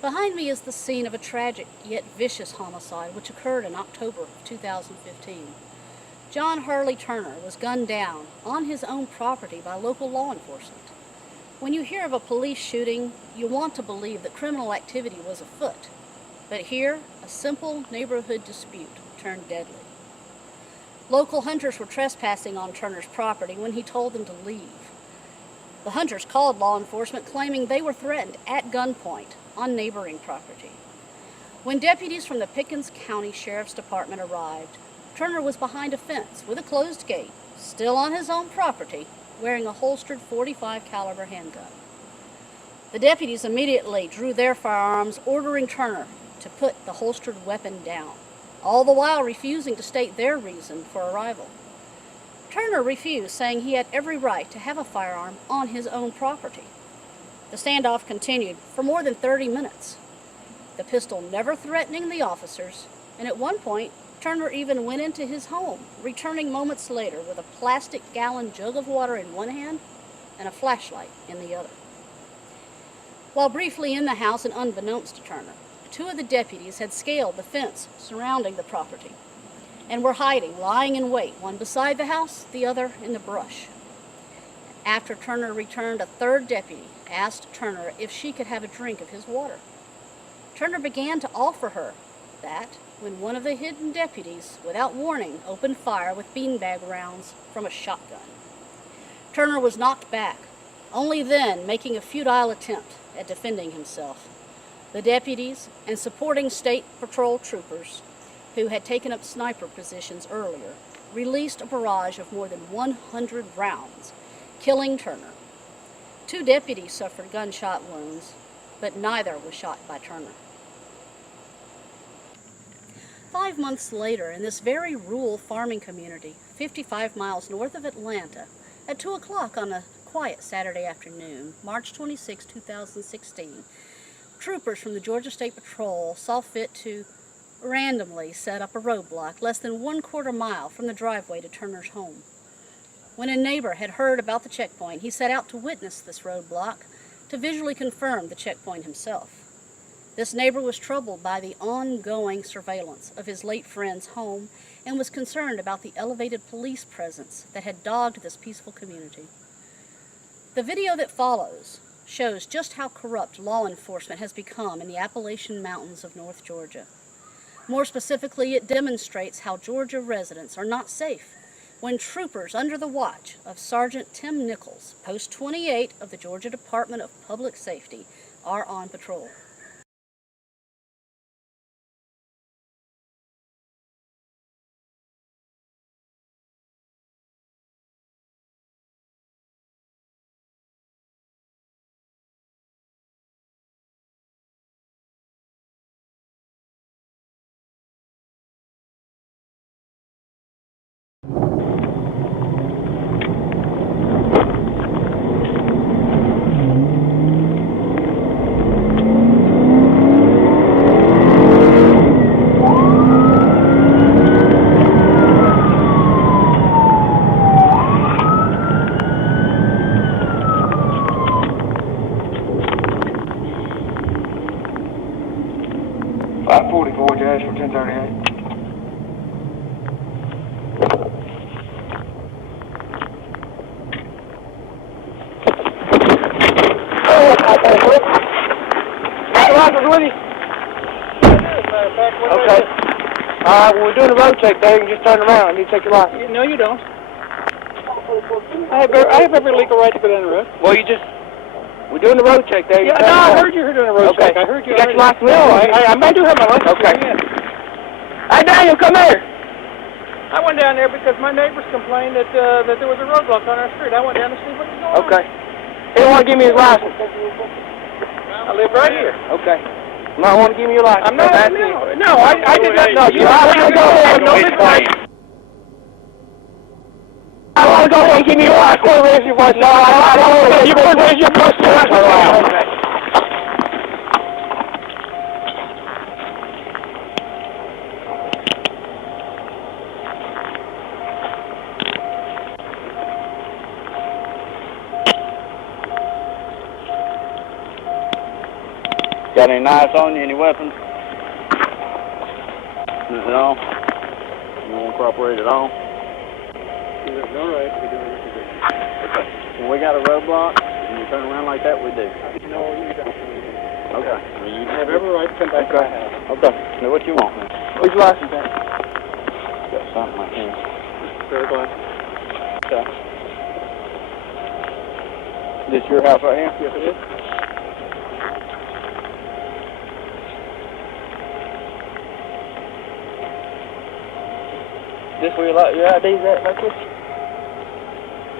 Behind me is the scene of a tragic yet vicious homicide which occurred in October of 2015. John Hurley Turner was gunned down on his own property by local law enforcement. When you hear of a police shooting, you want to believe that criminal activity was afoot. But here, a simple neighborhood dispute turned deadly. Local hunters were trespassing on Turner's property when he told them to leave. The hunters called law enforcement claiming they were threatened at gunpoint on neighboring property. When deputies from the Pickens County Sheriff's Department arrived, Turner was behind a fence with a closed gate, still on his own property, wearing a holstered .45 caliber handgun. The deputies immediately drew their firearms, ordering Turner to put the holstered weapon down, all the while refusing to state their reason for arrival. Turner refused, saying he had every right to have a firearm on his own property. The standoff continued for more than 30 minutes, the pistol never threatening the officers, and at one point, Turner even went into his home, returning moments later with a plastic gallon jug of water in one hand and a flashlight in the other. While briefly in the house and unbeknownst to Turner, two of the deputies had scaled the fence surrounding the property and were hiding, lying in wait, one beside the house, the other in the brush. After Turner returned, a third deputy asked Turner if she could have a drink of his water. Turner began to offer her that when one of the hidden deputies, without warning, opened fire with beanbag rounds from a shotgun. Turner was knocked back, only then making a futile attempt at defending himself. The deputies and supporting state patrol troopers, who had taken up sniper positions earlier, released a barrage of more than 100 rounds, killing Turner. Two deputies suffered gunshot wounds, but neither was shot by Turner. 5 months later, in this very rural farming community, 55 miles north of Atlanta, at 2 o'clock on a quiet Saturday afternoon, March 26, 2016, troopers from the Georgia State Patrol saw fit to randomly set up a roadblock less than 1/4 mile from the driveway to Turner's home. When a neighbor had heard about the checkpoint, he set out to witness this roadblock to visually confirm the checkpoint himself. This neighbor was troubled by the ongoing surveillance of his late friend's home and was concerned about the elevated police presence that had dogged this peaceful community. The video that follows shows just how corrupt law enforcement has become in the Appalachian Mountains of North Georgia. More specifically, it demonstrates how Georgia residents are not safe when troopers under the watch of Sergeant Tim Nichols, Post 28 of the Georgia Department of Public Safety, are on patrol. Jasper, 1038. With you? Okay. Well, we're doing a road check there. You can just turn around. You take your license. No, you don't. I have every legal right to go down the road. Well, we're doing a road check there. Yeah, no, I heard you were doing a road check. I heard you. You got your license? I do have my license. Okay. Yeah. Hey, Daniel, come here. I went down there because my neighbors complained that there was a roadblock on our street. I went down to see what was going on. Okay. He don't want to give me his license. I live right here. Okay. You might want to give me your license. I'm not. No, I did not. No, you want to go ahead and I want to go ahead and give me your license. Raise your voice. No, I don't want to. You want to raise your voice. Okay. Got any knives on you? Any weapons? Nothing at all? You won't cooperate at all? All right. Okay. When we got a roadblock, and you turn around like that, we do. No, you don't. Okay. I mean, you have every right to come back to my house. Okay. Do what you want, man. Where's your license at? Got something like here. Third glass. Okay. This your house right here? Yes, it is. This where your ID's at, like this?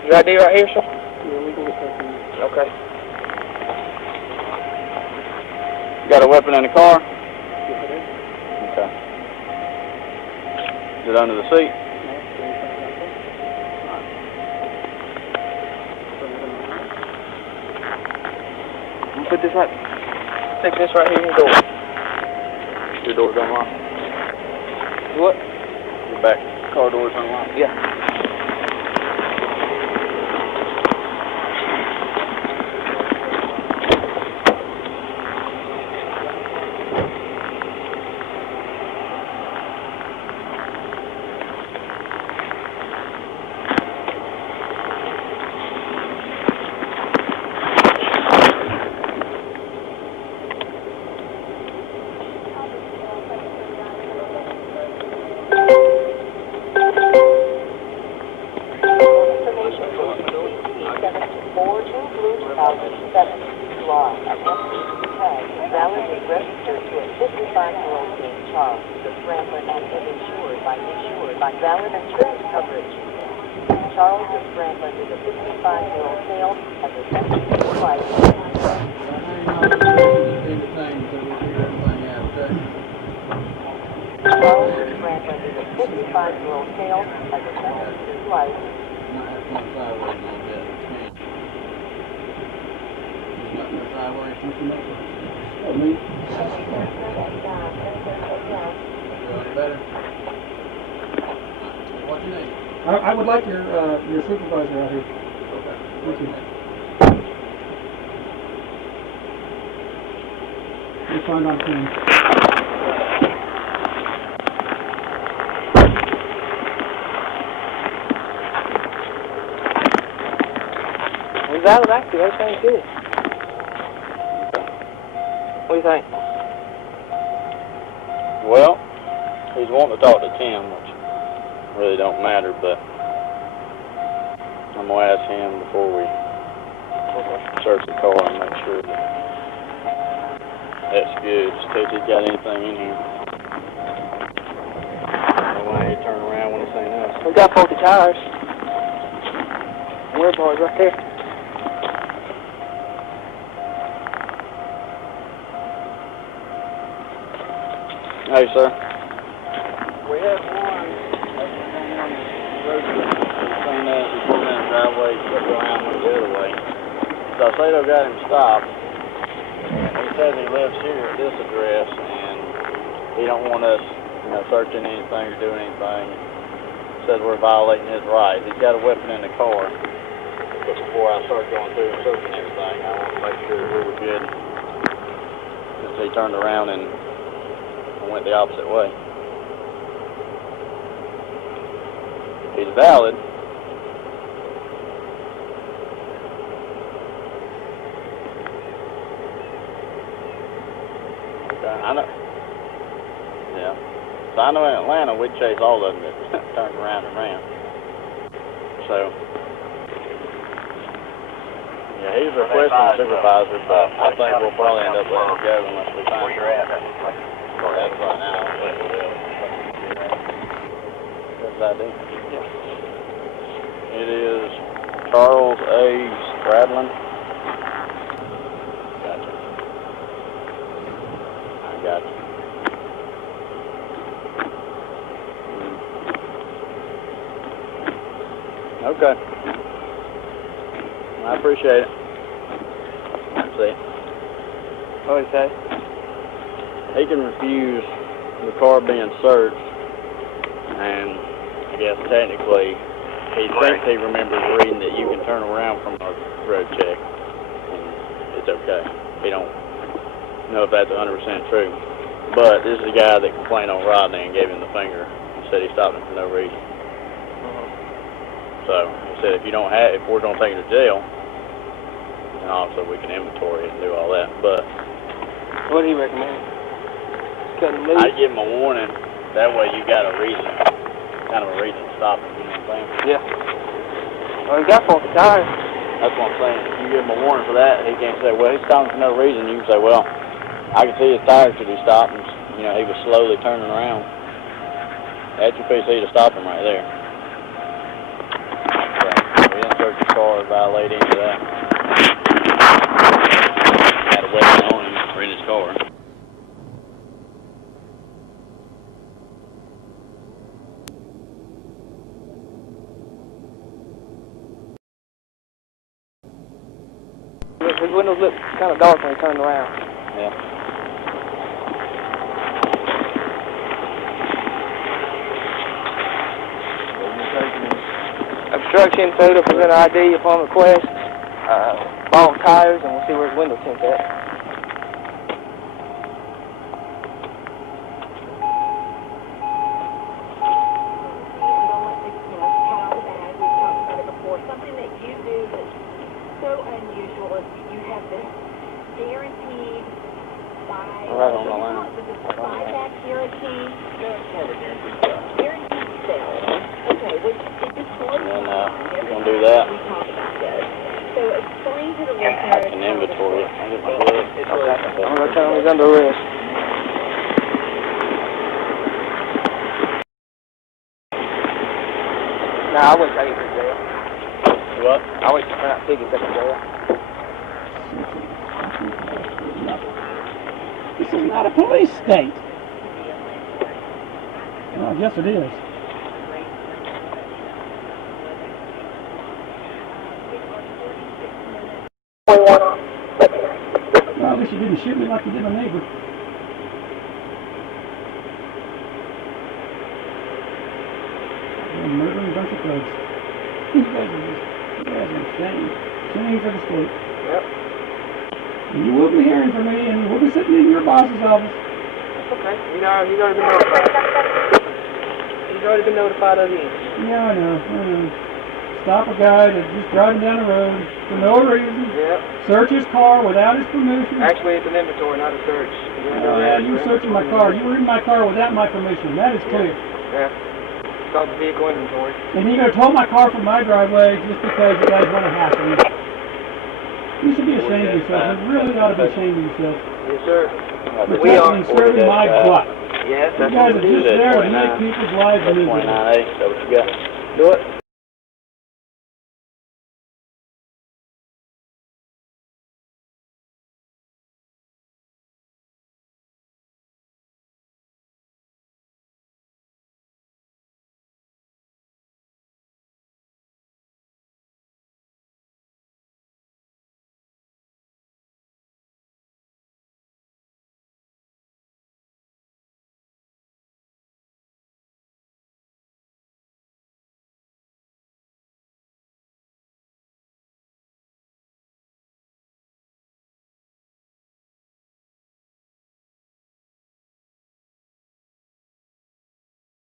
Your ID right here, sir? Yeah, we can get that. Okay. Got a weapon in the car? Yes, it is. Okay. Is it under the seat? Put this right, stick this right here in your door. Your door's unlocked. What? Your back car door's unlocked. Yeah. Valid insurance coverage. Charles Spradlin is a 55-year-old male and is sentenced to life. Charles Spradlin is a 55-year-old male and is sentenced to life. I would like your supervisor out here. Okay. Thank you. You're signed on team. He's valid active, everything's good. What do you think? Well, he's wanting to talk to Tim, which really don't matter, but I'm going to ask him before we search the car and make sure that that's good, just in case he's got anything in here. Why he turn around when it's ain't us. We got 40 tires. Where boys right there? Hey, sir. We have one. Between us, he's pulling in the driveway, he's going to go around and went the other way. So Sato got him stopped. He says he lives here at this address, and he don't want us, searching anything or doing anything. Says we're violating his rights. He's got a weapon in the car. But before I start going through and searching everything, I want to make sure we were good. Since he turned around and went the opposite way. He's valid. Okay, I know. Yeah. So I know in Atlanta we'd chase all of them that turned around and ran. So, yeah, he's requesting a supervisor, but I think we'll probably end up letting him go unless we find him. That's right now. What's that do? It is Charles A. Spradlin. Gotcha. I gotcha. Okay. I appreciate it. See. What do you say? He can refuse the car being searched, and I guess technically he thinks he remembers reading that you can turn around from a road check, and it's okay. He don't know if that's 100% true. But this is the guy that complained on Rodney and gave him the finger and said he stopped him for no reason. So he said if we're going to take him to jail, then also we can inventory it and do all that. But what do you recommend? Cut him loose? I'd give him a warning. That way you got a reason, kind of a reason to stop him. You know what I'm saying? Yeah. Well, he got faulty tires. That's what I'm saying. If you give him a warning for that, he can't say, well, he's stopping for no reason. You can say, well, I can see his tires till he stopped, and you know he was slowly turning around. That's your PC to stop him right there. So we didn't search his car or violate any of that. Had a weapon on him or in his car. His windows looked kind of dark when he turned around. Yeah. Obstruction, failure to present ID upon request, bald tires, and we'll see where his window tint's at. Something that you do that's so unusual is you have this guaranteed Right on the line. buyback guarantee. Guaranteed sale. Okay, well, it just slows And then down. we're going to do that. We talk about this. So explain to the I listeners. can inventory it. I'll get my gloves. Okay. I'm going to tell him he's under arrest. Nah, I wouldn't take it to jail. What? I wouldn't turn out tickets at the jail. This is not a police state. Well, I guess it is. Well, at least you didn't shoot me like you did my neighbor. You're murdering a bunch of thugs. You guys are shame. Shame for the state. Yep. And you will be hearing from me, and we'll be sitting in your boss's office. Okay. He's already been notified. He's already been notified of the incident. Yeah, I know. Stop a guy that's just driving down the road for no reason. Yep. Search his car without his permission. Actually, it's an inventory, not a search. Yeah, you were searching my car. You were in my car without my permission. That is clear. Yeah. It's called the vehicle inventory. And you're going to tow my car from my driveway just because you guys want to hassle me. You should be ashamed of yourself. You really ought to be ashamed of yourself. Yes, sir. For touching and serving my butt. Yes, You guys are just there to make people's lives miserable. 29A, is that what you got? Do it.